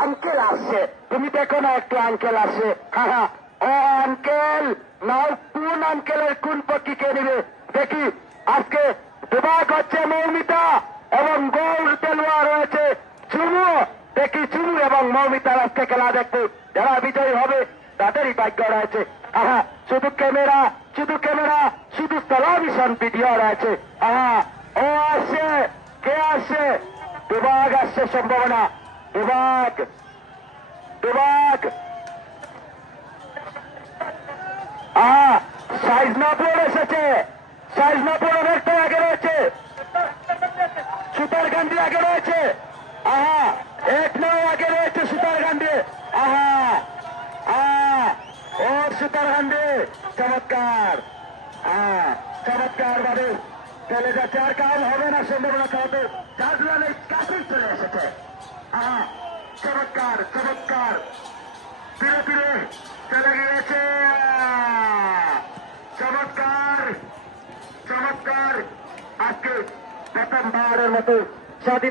Uncle আসছে। তুমি দেখো না একটু আঙ্কেল আসছে। হ্যাঁ ও আঙ্কেল! নাও, কোন আঙ্কেলের কোন পক্ষীকে নিবে? দেখি। আজকে বিভাগ হচ্ছে মৌমিতা এবং গৌর তেলুয়া রয়েছে চুমু। দেখি চুমু এবং মৌমিতার আজকে খেলা দেখতে। যারা বিজয়ী হবে, তাদেরই ভাগ্য রয়েছে। আহা শুধু ক্যামেরা শুধু ক্যামেরা, শুধু টেলিভিশন ভিডিও রয়েছে। আহা ও আসছে, কে আসছে? বিভাগ আসছে সম্ভাবনা। বিভাগ বিভাগ আহা সাইজ না পড়ে এসেছে। সাইজ না পড়ে অনেকটা আগে রয়েছে। সুতার গান্ধী আগে রয়েছে। আহা এক নয় আগে রয়েছে সুতার গান্ধী আহা আহা ও সুতার গান্ধী চমৎকার। আহা চমৎকার ভাবে চলে যাচ্ছে। আর কাল হবে না সম্ভাবনা তাহলে চার রানের কাছেই চলে এসেছে। চমৎকার চমৎকার ধীরে ধীরে চলে গিয়েছে! চমৎকার চমৎকার আজকে প্রথমবারের মতো স্বাধীন